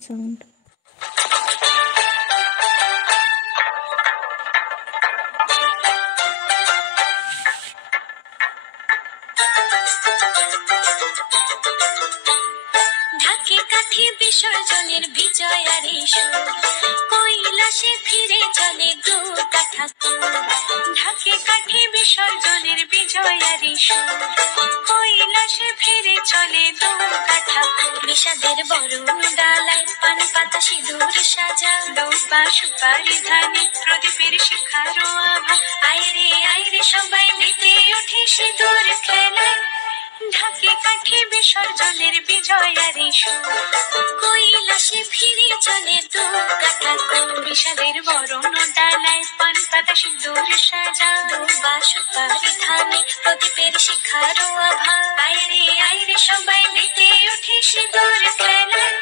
sound. ঢাকে কাঠি বিসর্জনের বিজয়ারি সুর, কৈলাসে ফিরে চলে দু কাঠা সুর। ঢাকে কাঠি বিসর্জনের বিজয়ারি সুর, কৈলাসে ফিরে চলে দু কাঠা সুর। বিষাদের বরণ ডালায় পান পাতা সিঁদুর সাজা, দুবা সুপারি ধানে প্রদীপের শিখারো আভা। আইরে সবাই মেতে ওঠে সিঁদুর খেলায়, ঢাকে কাঠি বিসর্জনের বিজয়ারি সুর, কৈলাসে ফিরে চলে দু কাঠা সুর। বিষাদের বরণ ডালায় পান পাতা সিঁদুর সাজা, দুবা সুপারি ধানে প্রদীপের শিখারো আভা। আইরে সবাই মেতে ওঠে সিঁদুর খেলায়।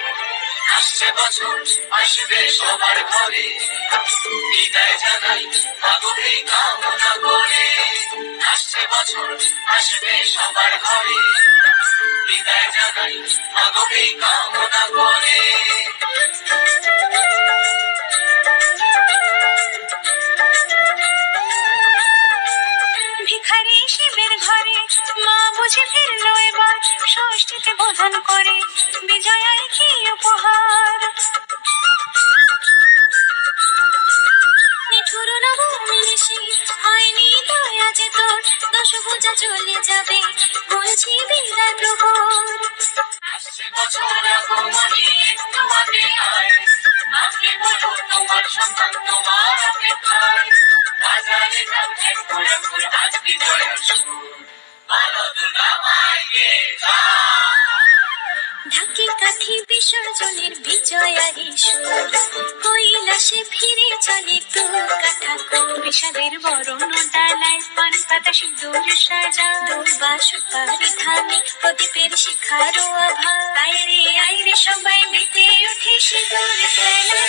আসছে বছর আসবে সবার ঘরে, বিদায় জানাই মাগো এই কামনা করে। আসছে বছর আসবে সবার ঘরে, বিদায় জানাই মাগো এই কামনা করে। ভিখারি শিবের ঘরে মা বুঝে ফিরলো এবার, ষষ্ঠীতে বোধন করে বিজয়ায় কি উপহার। নিঠুর নবমী নিশি হয়নি দয়া যে তোর, দশভুজা চলে যাবে বলছি বিদায় প্রহর। আসছে বছর আগমনী একটু আগে আয়, মাকে বলো তোমার সন্তান তোমার অপেক্ষায়। বাজারে যাও একটু আজ বিজয়ের সুর, বলো দুর্গা মাইকে ঢাকে কাঠি বিসর্জনের বিজয়ারি সুর, কৈলাসে ফিরে চলে দু কাঠা সুর। বিষাদের বরণ ডালায় পান পাতা সিঁদুর সাজা, দুবা সুপারি ধানে প্রদীপের শিখারো আভা। আইরে সবাই মেতে ওঠে সিঁদুর খেলায়।